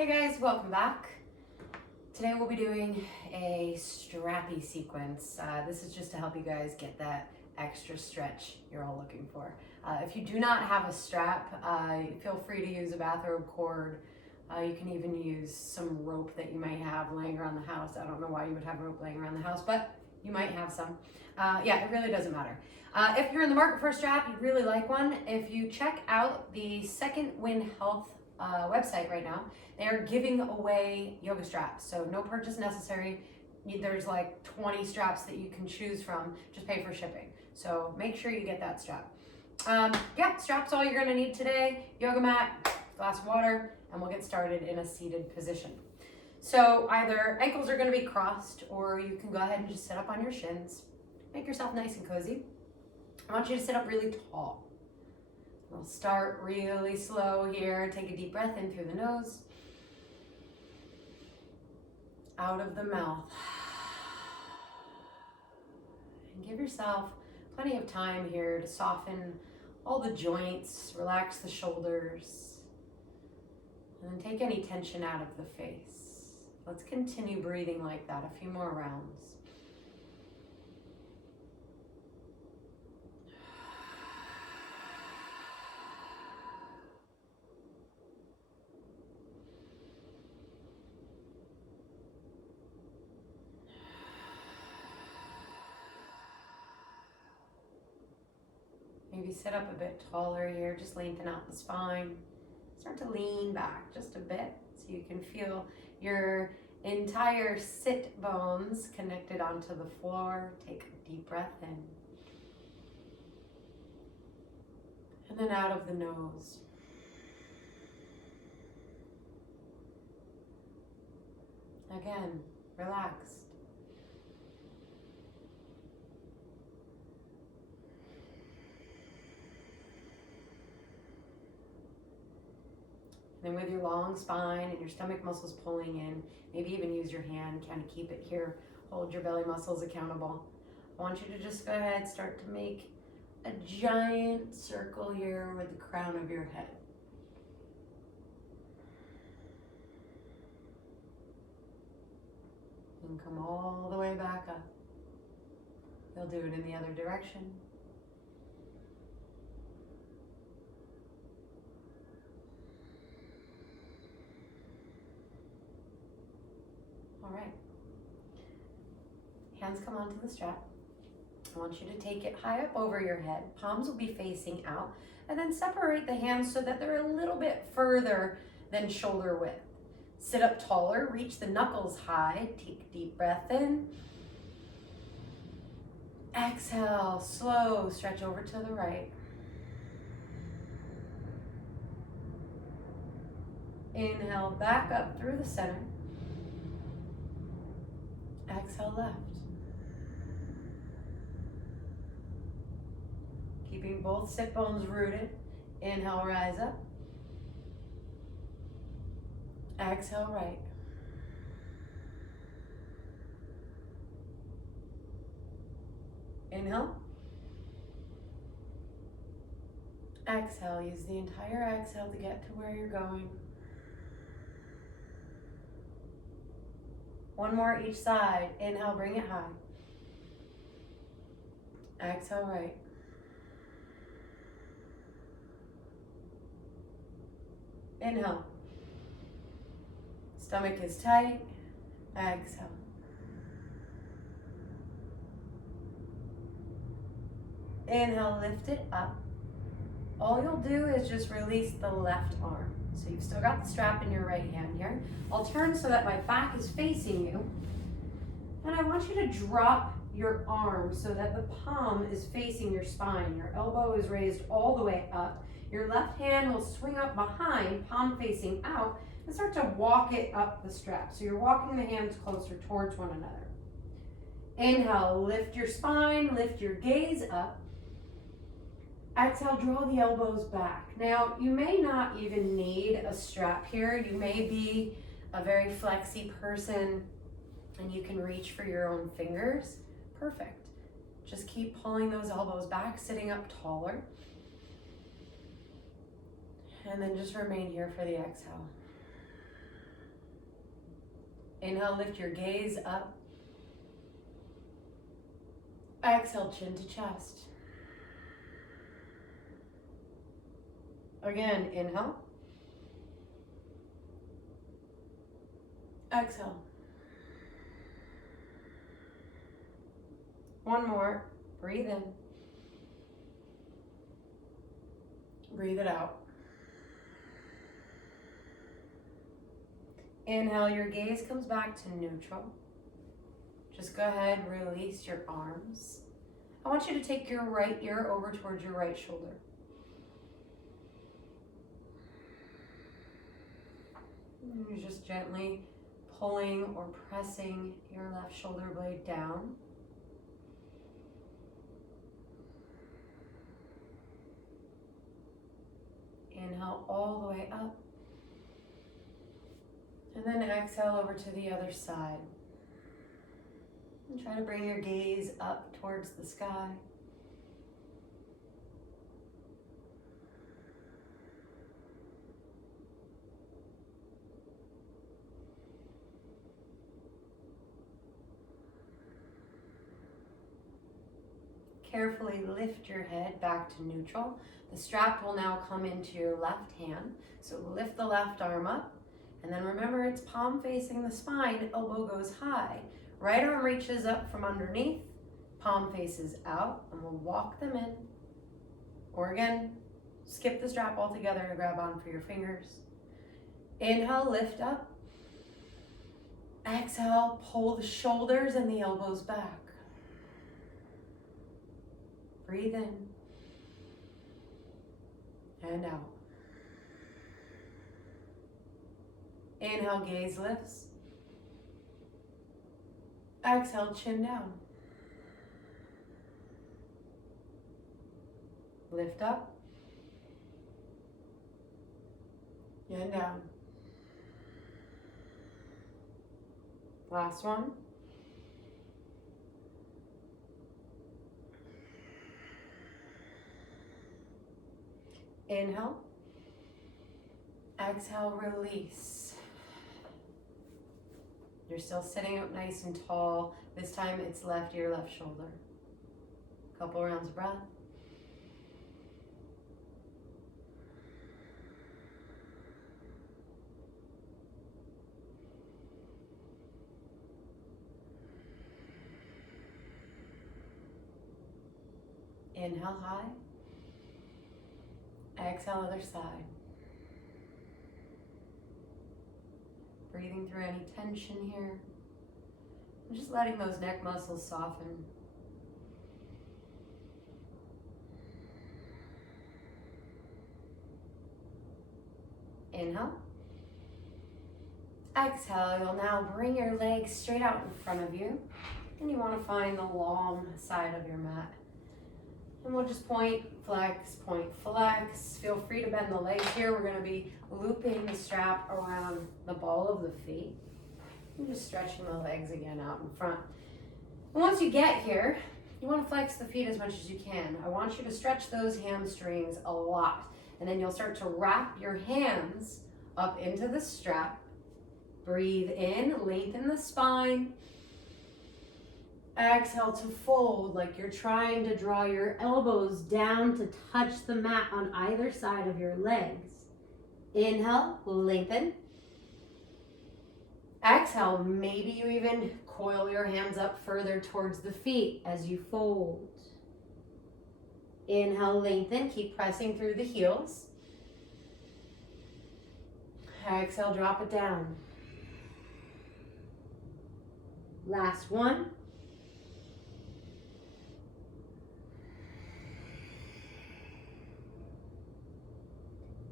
Hey guys, welcome back. Today we'll be doing a strappy sequence. This is just to help you guys get that extra stretch you're all looking for. If you do not have a strap, feel free to use a bathrobe cord. You can even use some rope that you might have laying around the house. I don't know why you would have rope laying around the house, but you might have some. Yeah, it really doesn't matter. If you're in the market for a strap, you'd really like one. If you check out the Second Wind Health website right now, they are giving away yoga straps, so no purchase necessary. There's like 20 straps that you can choose from, just pay for shipping. So make sure you get that strap. Yeah, straps all you're gonna need today: yoga mat, glass of water, and we'll get started in a seated position. So either ankles are gonna be crossed, or you can go ahead and just sit up on your shins. Make yourself nice and cozy. I want you to sit up really tall. We'll start really slow here. Take a deep breath in through the nose, out of the mouth. And give yourself plenty of time here to soften all the joints, relax the shoulders, and then take any tension out of the face. Let's continue breathing like that a few more rounds. Maybe sit up a bit taller here, just lengthen out the spine. Start to lean back just a bit so you can feel your entire sit bones connected onto the floor. Take a deep breath in. And then out of the nose. Again, relaxed. Then with your long spine and your stomach muscles pulling in, maybe even use your hand, kind of keep it here, hold your belly muscles accountable. I want you to just go ahead, start to make a giant circle here with the crown of your head. And come all the way back up. You'll do it in the other direction. All right, hands come onto the strap. I want you to take it high up over your head. Palms will be facing out, and then separate the hands so that they're a little bit further than shoulder width. Sit up taller, reach the knuckles high. Take a deep breath in. Exhale, slow, stretch over to the right. Inhale, back up through the center. Exhale, left. Keeping both sit bones rooted. Inhale, rise up. Exhale, right. Inhale. Exhale, use the entire exhale to get to where you're going. One more each side. Inhale, bring it high. Exhale, right. Inhale. Stomach is tight. Exhale. Inhale, lift it up. All you'll do is just release the left arm. So you've still got the strap in your right hand here. I'll turn so that my back is facing you. And I want you to drop your arm so that the palm is facing your spine. Your elbow is raised all the way up. Your left hand will swing up behind, palm facing out, and start to walk it up the strap. So you're walking the hands closer towards one another. Inhale, lift your spine, lift your gaze up. Exhale, draw the elbows back. Now, you may not even need a strap here. You may be a very flexy person and you can reach for your own fingers. Perfect. Just keep pulling those elbows back, sitting up taller. And then just remain here for the exhale. Inhale, lift your gaze up. Exhale, chin to chest. Again, inhale. Exhale. One more. Breathe in. Breathe it out. Inhale, your gaze comes back to neutral. Just go ahead, release your arms. I want you to take your right ear over towards your right shoulder. And you're just gently pulling or pressing your left shoulder blade down. Inhale all the way up. And then exhale over to the other side. And try to bring your gaze up towards the sky. Carefully lift your head back to neutral. The strap will now come into your left hand. So lift the left arm up. And then remember, it's palm facing the spine, elbow goes high. Right arm reaches up from underneath, palm faces out, and we'll walk them in. Or again, skip the strap altogether and grab on for your fingers. Inhale, lift up. Exhale, pull the shoulders and the elbows back. Breathe in and out. Inhale, gaze lifts. Exhale, chin down. Lift up and down. Last one. Inhale. Exhale, release. You're still sitting up nice and tall. This time it's left ear, left shoulder. Couple rounds of breath. Inhale high. Exhale, other side. Breathing through any tension here. And just letting those neck muscles soften. Inhale. Exhale, you'll now bring your legs straight out in front of you. And you want to find the long side of your mat. And we'll just point, flex, point, flex. Feel free to bend the legs here. We're going to be looping the strap around the ball of the feet. And just stretching the legs again out in front. And once you get here, you want to flex the feet as much as you can. I want you to stretch those hamstrings a lot. And then you'll start to wrap your hands up into the strap. Breathe in, lengthen the spine. Exhale to fold like you're trying to draw your elbows down to touch the mat on either side of your legs. Inhale, lengthen. Exhale, maybe you even coil your hands up further towards the feet as you fold. Inhale, lengthen, keep pressing through the heels. Exhale, drop it down. Last one.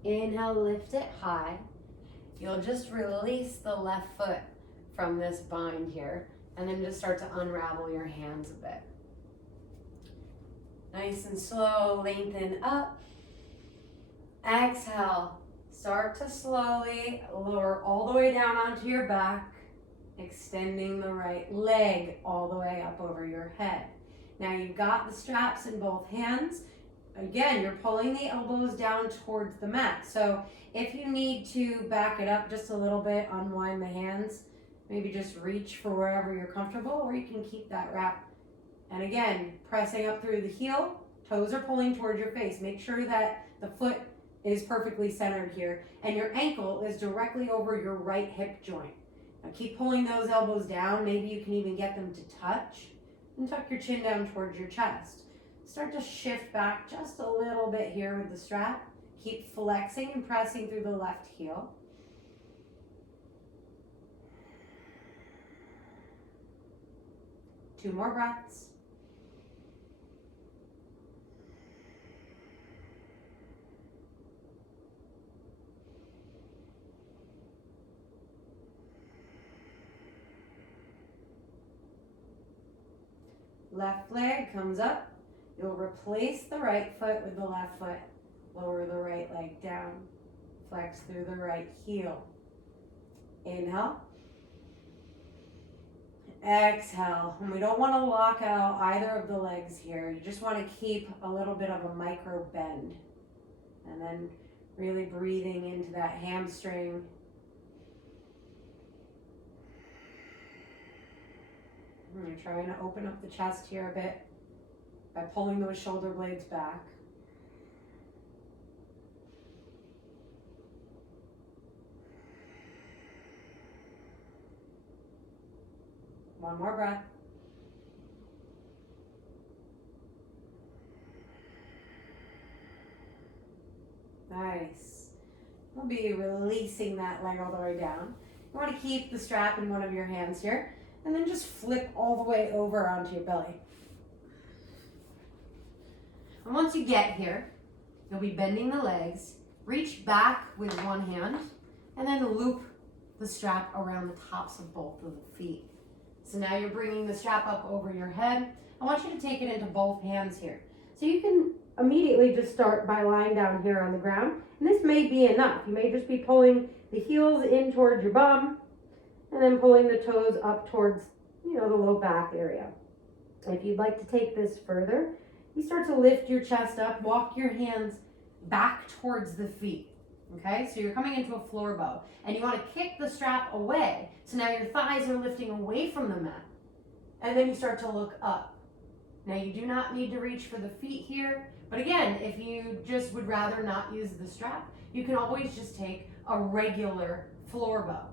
Inhale, lift it high. You'll just release the left foot from this bind here and then just start to unravel your hands a bit. Nice and slow, lengthen up. Exhale, start to slowly lower all the way down onto your back, extending the right leg all the way up over your head. Now you've got the straps in both hands. Again, you're pulling the elbows down towards the mat. So if you need to back it up just a little bit, unwind the hands, Maybe just reach for wherever you're comfortable, or you can keep that wrap. And again, pressing up through the heel, toes are pulling towards your face. Make sure that the foot is perfectly centered here, and your ankle is directly over your right hip joint. Now keep pulling those elbows down. Maybe you can even get them to touch, and tuck your chin down towards your chest. Start to shift back just a little bit here with the strap. Keep flexing and pressing through the left heel. Two more breaths. Left leg comes up. You'll replace the right foot with the left foot. Lower the right leg down. Flex through the right heel. Inhale. Exhale. And we don't want to lock out either of the legs here. You just want to keep a little bit of a micro bend. And then really breathing into that hamstring. And you're trying to open up the chest here a bit by pulling those shoulder blades back. One more breath. Nice. We'll be releasing that leg all the way down. You want to keep the strap in one of your hands here, and then just flip all the way over onto your belly. And once you get here, you'll be bending the legs, reach back with one hand, and then loop the strap around the tops of both of the feet. So now you're bringing the strap up over your head. I want you to take it into both hands here. So you can immediately just start by lying down here on the ground. And this may be enough. You may just be pulling the heels in towards your bum and then pulling the toes up towards, the low back area. If you'd like to take this further, you start to lift your chest up, walk your hands back towards the feet. Okay, so you're coming into a floor bow, and you want to kick the strap away. So now your thighs are lifting away from the mat, and then you start to look up. Now you do not need to reach for the feet here, but again, if you just would rather not use the strap, you can always just take a regular floor bow.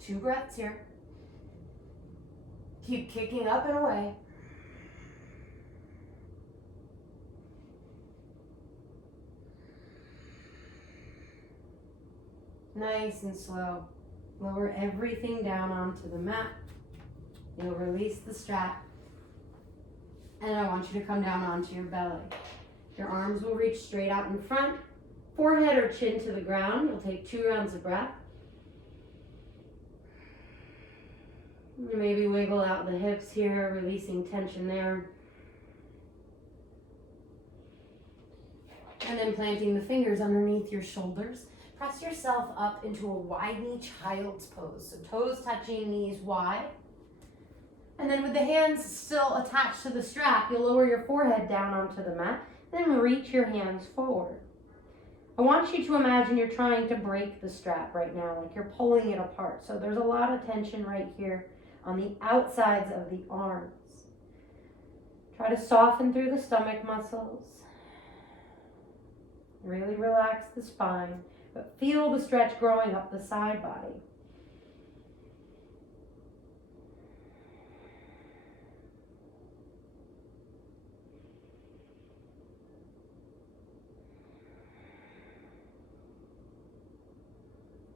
Two breaths here. Keep kicking up and away. Nice and slow. Lower everything down onto the mat. You'll release the strap. And I want you to come down onto your belly. Your arms will reach straight out in front. Forehead or chin to the ground. You'll take 2 rounds of breath. You maybe wiggle out the hips here, releasing tension there. And then planting the fingers underneath your shoulders. Press yourself up into a wide knee child's pose. So toes touching, knees wide. And then with the hands still attached to the strap, you'll lower your forehead down onto the mat. Then reach your hands forward. I want you to imagine you're trying to break the strap right now, like you're pulling it apart. So there's a lot of tension right here on the outsides of the arms. Try to soften through the stomach muscles. Really relax the spine. But feel the stretch growing up the side body.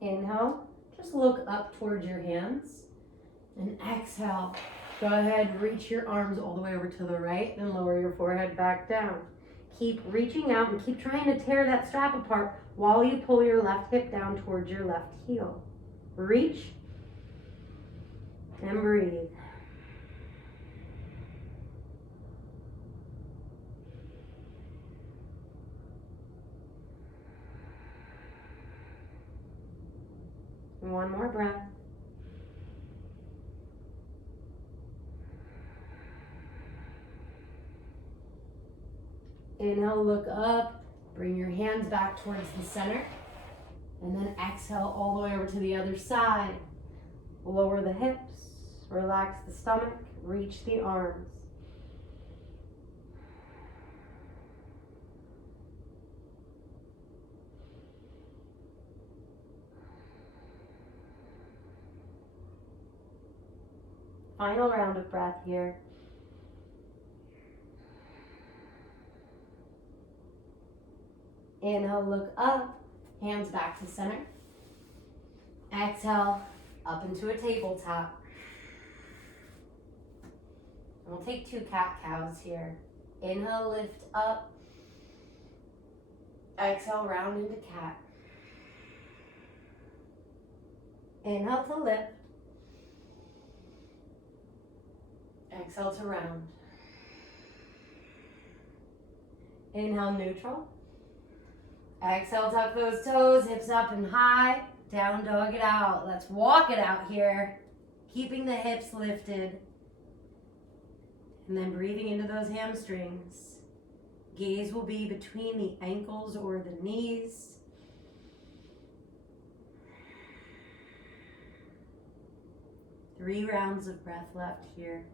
Inhale, just look up towards your hands. And exhale, go ahead, reach your arms all the way over to the right, then lower your forehead back down. Keep reaching out and keep trying to tear that strap apart while you pull your left hip down towards your left heel. Reach and breathe. One more breath. Inhale, look up. Bring your hands back towards the center. And then exhale all the way over to the other side. Lower the hips, relax the stomach, reach the arms. Final round of breath here. Inhale, look up, hands back to center. Exhale, up into a tabletop. And we'll take 2 cat-cows here. Inhale, lift up. Exhale, round into cat. Inhale to lift. Exhale to round. Inhale, neutral. Exhale, tuck those toes, hips up and high. Down dog it out. Let's walk it out here. Keeping the hips lifted. And then breathing into those hamstrings. Gaze will be between the ankles or the knees. Three rounds of breath left here.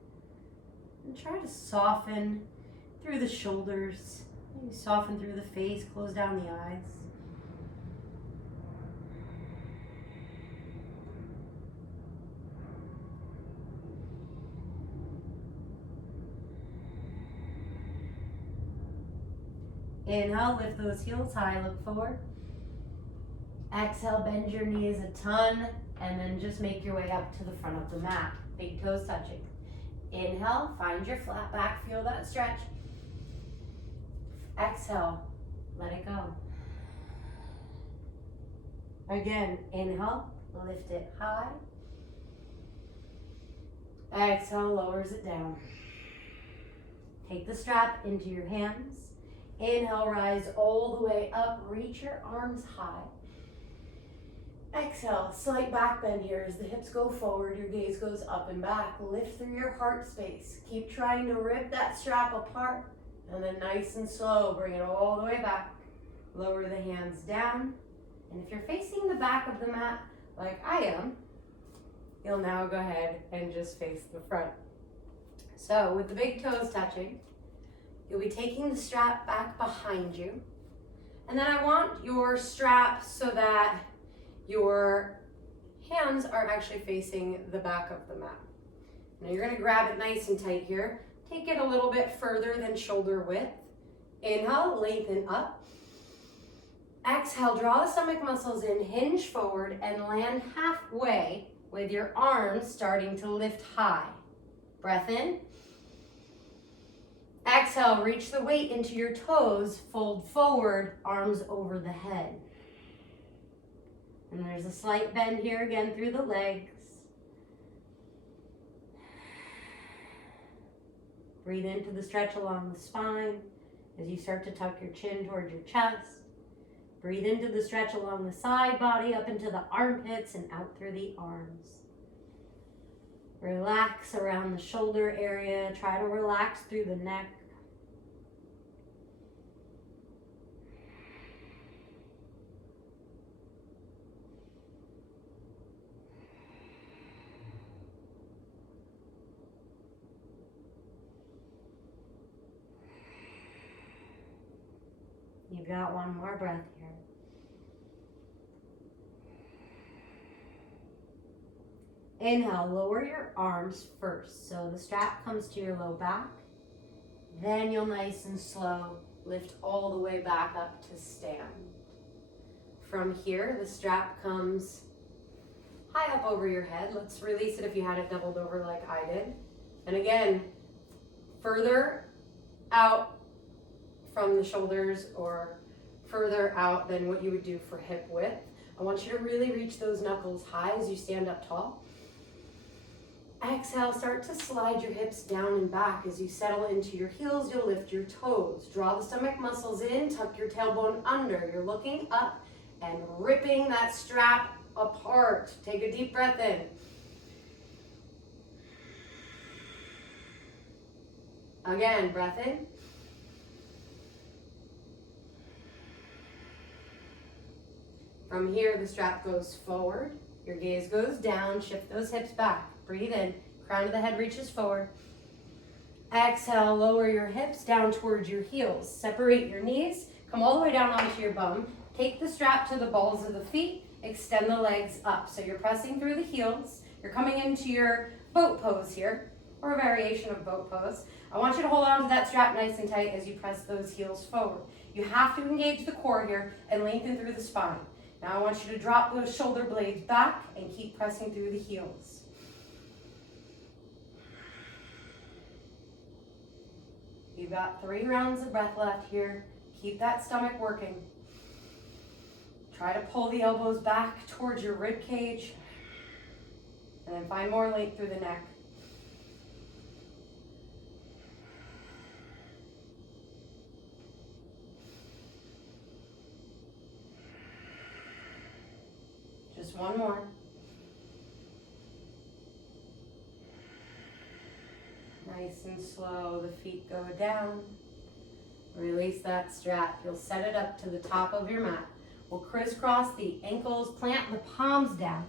And try to soften through the shoulders. Maybe soften through the face, close down the eyes. Inhale, lift those heels high, look forward. Exhale, bend your knees a ton, and then just make your way up to the front of the mat. Big toes touching. Inhale, find your flat back, feel that stretch. Exhale, let it go. Again, inhale, lift it high. Exhale, lowers it down. Take the strap into your hands. Inhale, rise all the way up, reach your arms high. Exhale, slight back bend here as the hips go forward, your gaze goes up and back. Lift through your heart space. Keep trying to rip that strap apart, and then nice and slow, bring it all the way back. Lower the hands down, and if you're facing the back of the mat like I am, you'll now go ahead and just face the front. So with the big toes touching, you'll be taking the strap back behind you, and then I want your strap so that your hands are actually facing the back of the mat. Now you're gonna grab it nice and tight here. Take it a little bit further than shoulder width. Inhale, lengthen up. Exhale, draw the stomach muscles in, hinge forward, and land halfway with your arms starting to lift high. Breath in. Exhale, reach the weight into your toes, fold forward, arms over the head. And there's a slight bend here again through the legs. Breathe into the stretch along the spine as you start to tuck your chin towards your chest. Breathe into the stretch along the side body, up into the armpits and out through the arms. Relax around the shoulder area. Try to relax through the neck. You've got one more breath here. Inhale, lower your arms first. So the strap comes to your low back. Then you'll nice and slow lift all the way back up to stand. From here, the strap comes high up over your head. Let's release it if you had it doubled over like I did. And again, further out from the shoulders or further out than what you would do for hip width. I want you to really reach those knuckles high as you stand up tall. Exhale, start to slide your hips down and back. As you settle into your heels, you'll lift your toes. Draw the stomach muscles in, tuck your tailbone under. You're looking up and ripping that strap apart. Take a deep breath in. Again, breath in. From here, the strap goes forward, your gaze goes down, shift those hips back. Breathe in, crown of the head reaches forward. Exhale, lower your hips down towards your heels. Separate your knees, come all the way down onto your bum. Take the strap to the balls of the feet, extend the legs up. So you're pressing through the heels. You're coming into your boat pose here, or a variation of boat pose. I want you to hold on to that strap nice and tight as you press those heels forward. You have to engage the core here and lengthen through the spine. Now I want you to drop those shoulder blades back and keep pressing through the heels. You've got 3 rounds of breath left here. Keep that stomach working. Try to pull the elbows back towards your rib cage. And then find more length through the neck. Just one more. Nice and slow, the feet go down. Release that strap. You'll set it up to the top of your mat. We'll crisscross the ankles, plant the palms down,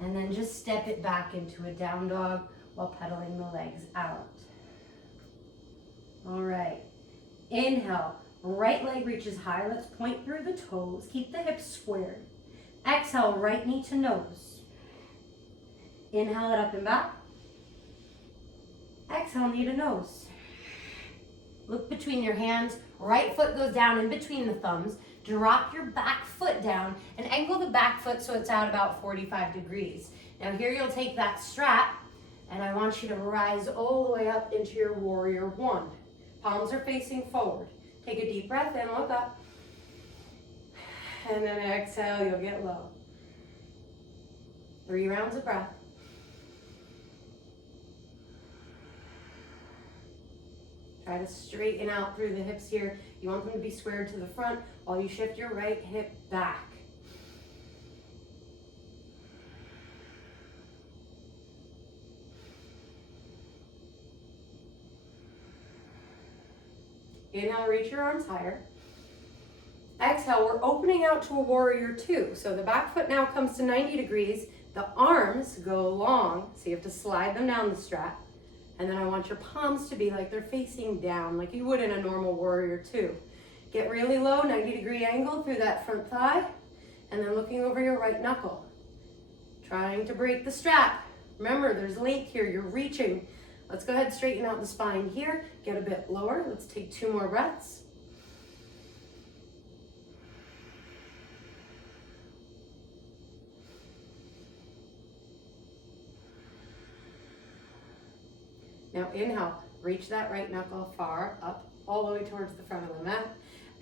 and then just step it back into a down dog while pedaling the legs out. All right. Inhale, right leg reaches high. Let's point through the toes. Keep the hips squared. Exhale, right knee to nose. Inhale it up and back. Exhale, knee to nose. Look between your hands. Right foot goes down in between the thumbs. Drop your back foot down and angle the back foot so it's out about 45 degrees. Now here you'll take that strap and I want you to rise all the way up into your warrior one. Palms are facing forward. Take a deep breath in, look up. And then exhale, you'll get low. 3 rounds of breath. Try to straighten out through the hips here. You want them to be squared to the front while you shift your right hip back. Inhale, reach your arms higher. Exhale, we're opening out to a warrior two. So the back foot now comes to 90 degrees. The arms go long, so you have to slide them down the strap. And then I want your palms to be like they're facing down, like you would in a normal warrior two. Get really low, 90-degree angle through that front thigh, and then looking over your right knuckle. Trying to break the strap. Remember, there's length here, you're reaching. Let's go ahead and straighten out the spine here. Get a bit lower. Let's take 2 more breaths. Now inhale, reach that right knuckle far up, all the way towards the front of the mat.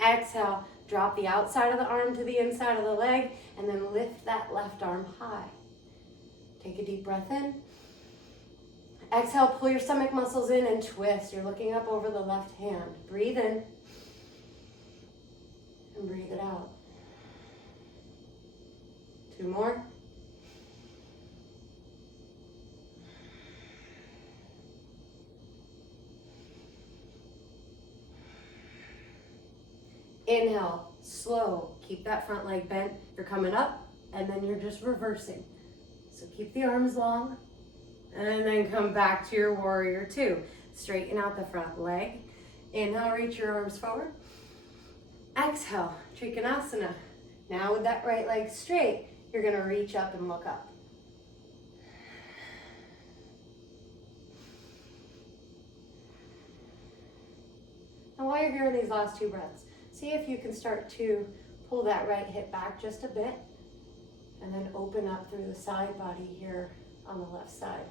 Exhale, drop the outside of the arm to the inside of the leg, and then lift that left arm high. Take a deep breath in. Exhale, pull your stomach muscles in and twist. You're looking up over the left hand. Breathe in and breathe it out. 2 more. Inhale, slow. Keep that front leg bent. You're coming up, and then you're just reversing. So keep the arms long, and then come back to your warrior two. Straighten out the front leg. Inhale, reach your arms forward. Exhale, Trikonasana. Now with that right leg straight, you're gonna reach up and look up. And while you're here in these last 2 breaths, see if you can start to pull that right hip back just a bit and then open up through the side body here on the left side.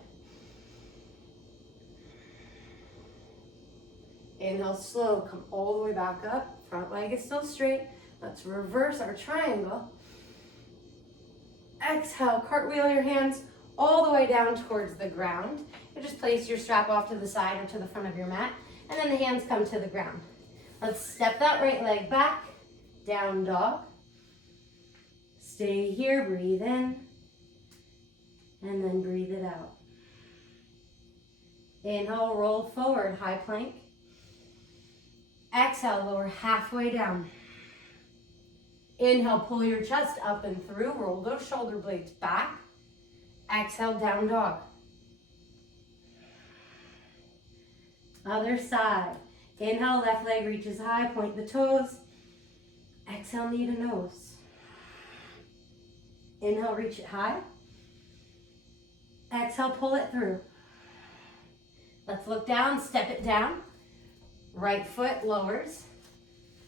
Inhale, slow, come all the way back up. Front leg is still straight. Let's reverse our triangle. Exhale, cartwheel your hands all the way down towards the ground. You just place your strap off to the side or to the front of your mat, and then the hands come to the ground. Let's step that right leg back, down dog. Stay here, breathe in, and then breathe it out. Inhale, roll forward, high plank. Exhale, lower halfway down. Inhale, pull your chest up and through. Roll those shoulder blades back. Exhale, down dog. Other side. Inhale, left leg reaches high, point the toes. Exhale, knee to nose. Inhale, reach it high. Exhale, pull it through. Let's look down, step it down. Right foot lowers.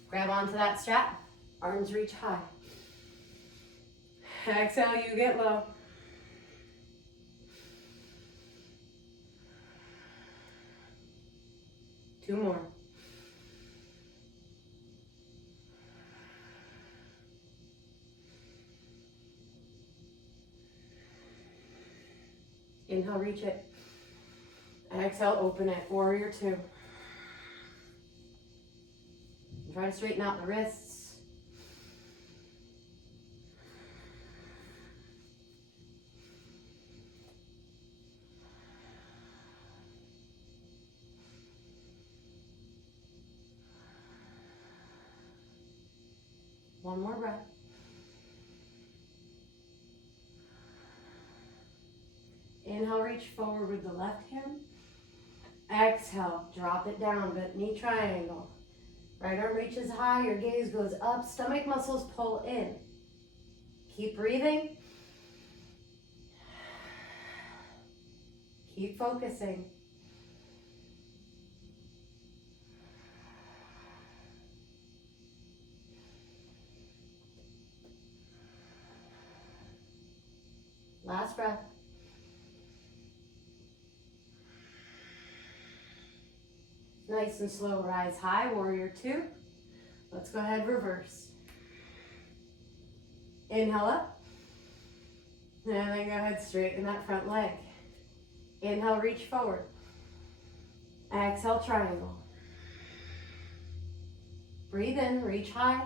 Grab onto that strap. Arms reach high. Exhale, you get low. Two more. Inhale, reach it. Exhale, open it. Warrior two. Try to straighten out the wrists. One more breath. Inhale, reach forward with the left hand. Exhale, drop it down, bent knee triangle. Right arm reaches high, your gaze goes up, stomach muscles pull in. Keep breathing. Keep focusing. Last breath. Nice and slow, rise high, warrior two. Let's go ahead, reverse. Inhale up. And then go ahead, straighten that front leg. Inhale, reach forward. Exhale, triangle. Breathe in, reach high.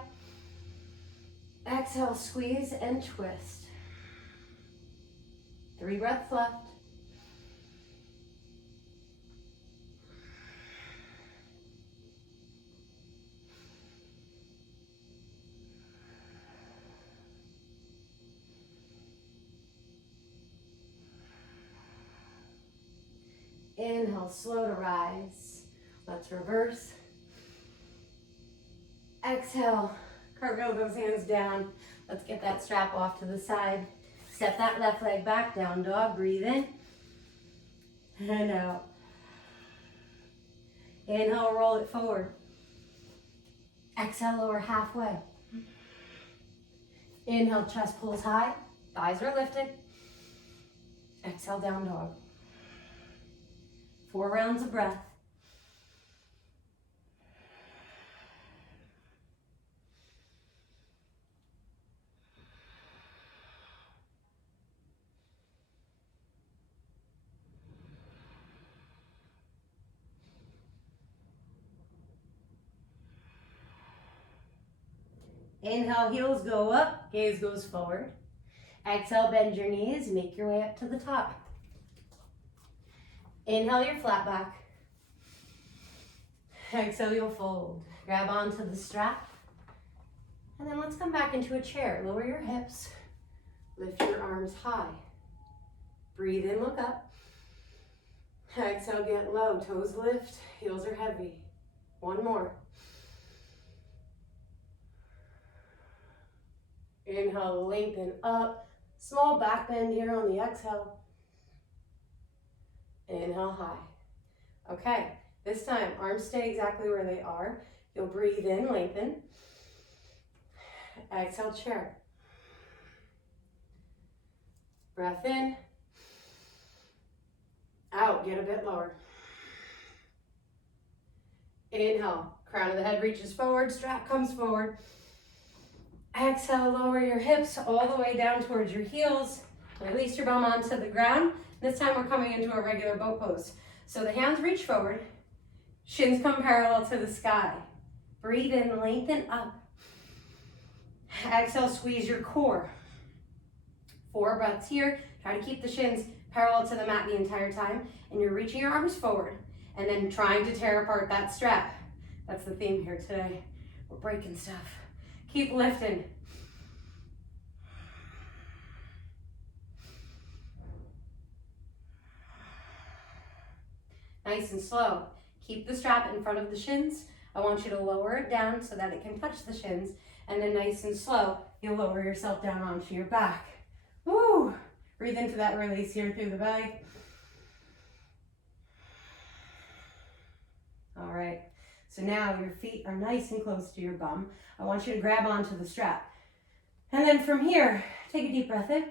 Exhale, squeeze and twist. 3 breaths left. Inhale, slow to rise. Let's reverse. Exhale, cartwheel those hands down. Let's get that strap off to the side. Step that left leg back, down dog, breathe in. And out. Inhale, roll it forward. Exhale, lower halfway. Inhale, chest pulls high, thighs are lifted. Exhale, down dog. 4 rounds of breath. Inhale, heels go up, gaze goes forward. Exhale, bend your knees, make your way up to the top. Inhale, your flat back. Exhale, you'll fold. Grab onto the strap. And then let's come back into a chair. Lower your hips. Lift your arms high. Breathe in, look up. Exhale, get low. Toes lift, heels are heavy. 1 more. Inhale, lengthen up. Small back bend here on the exhale. Inhale, high. Okay, this time, arms stay exactly where they are. You'll breathe in, lengthen. Exhale, chair. Breath in. Out, get a bit lower. Inhale, crown of the head reaches forward, strap comes forward. Exhale, lower your hips all the way down towards your heels. Release your bum onto the ground. This time we're coming into a regular boat pose. So the hands reach forward, shins come parallel to the sky. Breathe in, lengthen up. Exhale, squeeze your core. 4 breaths here. Try to keep the shins parallel to the mat the entire time. And you're reaching your arms forward and then trying to tear apart that strap. That's the theme here today. We're breaking stuff. Keep lifting. Nice and slow. Keep the strap in front of the shins. I want you to lower it down so that it can touch the shins, and then nice and slow, you'll lower yourself down onto your back. Woo! Breathe into that release here through the belly. All right, so now your feet are nice and close to your bum. I want you to grab onto the strap. And then from here, take a deep breath in.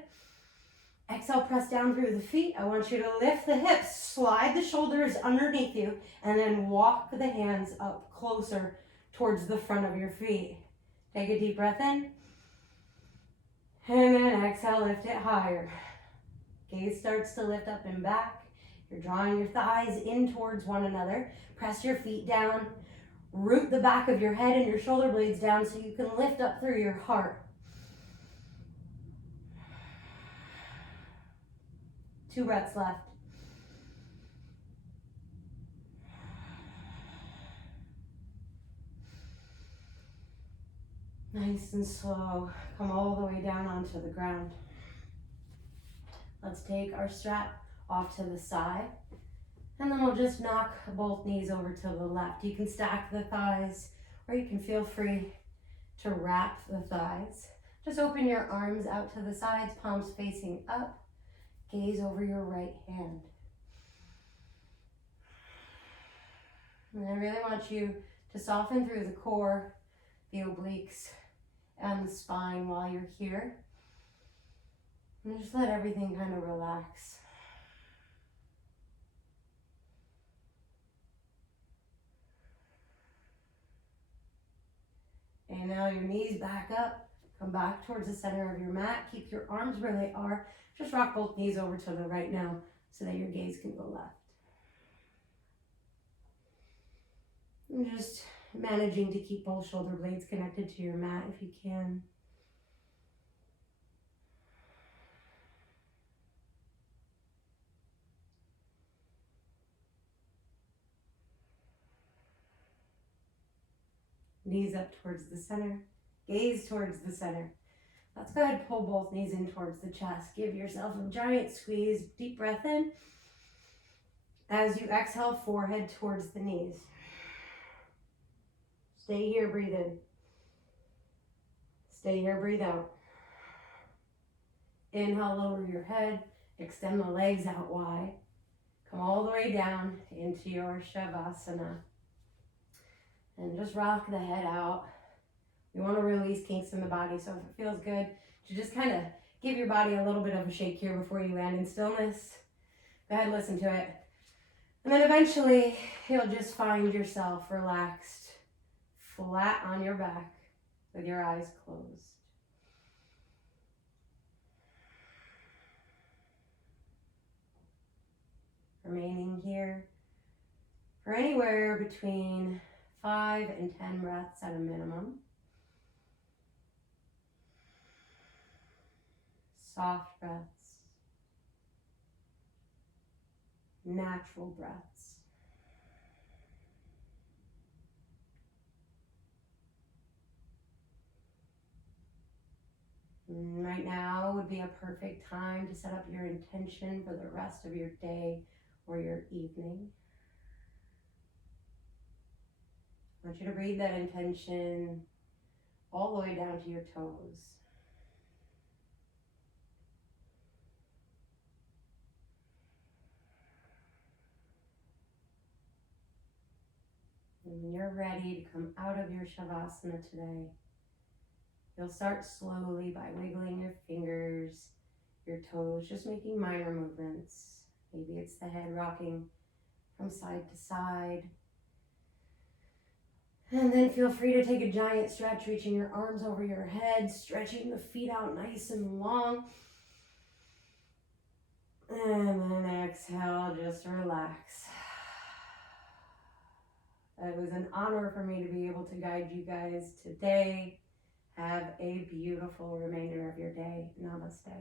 Exhale, press down through the feet. I want you to lift the hips, slide the shoulders underneath you, and then walk the hands up closer towards the front of your feet. Take a deep breath in. And then exhale, lift it higher. Gaze starts to lift up and back. You're drawing your thighs in towards one another. Press your feet down. Root the back of your head and your shoulder blades down so you can lift up through your heart. 2 breaths left. Nice and slow. Come all the way down onto the ground. Let's take our strap off to the side. And then we'll just knock both knees over to the left. You can stack the thighs, or you can feel free to wrap the thighs. Just open your arms out to the sides, palms facing up. Gaze over your right hand. And I really want you to soften through the core, the obliques, and the spine while you're here. And just let everything kind of relax. And now your knees back up. Come back towards the center of your mat. Keep your arms where they are. Just rock both knees over to the right now so that your gaze can go left. And just managing to keep both shoulder blades connected to your mat if you can. Knees up towards the center. Gaze towards the center. Let's go ahead and pull both knees in towards the chest. Give yourself a giant squeeze. Deep breath in. As you exhale, forehead towards the knees. Stay here, breathe in. Stay here, breathe out. Inhale, lower your head. Extend the legs out wide. Come all the way down into your Shavasana. And just rock the head out. You want to release kinks in the body, so if it feels good, to just kind of give your body a little bit of a shake here before you land in stillness. Go ahead and listen to it. And then eventually, you'll just find yourself relaxed, flat on your back, with your eyes closed. Remaining here for anywhere between 5 and 10 breaths at a minimum. Soft breaths, natural breaths. And right now would be a perfect time to set up your intention for the rest of your day or your evening. I want you to breathe that intention all the way down to your toes. And when you're ready to come out of your Shavasana today, you'll start slowly by wiggling your fingers, your toes, just making minor movements. Maybe it's the head rocking from side to side. And then feel free to take a giant stretch, reaching your arms over your head, stretching the feet out nice and long. And then exhale, just relax. It was an honor for me to be able to guide you guys today. Have a beautiful remainder of your day. Namaste.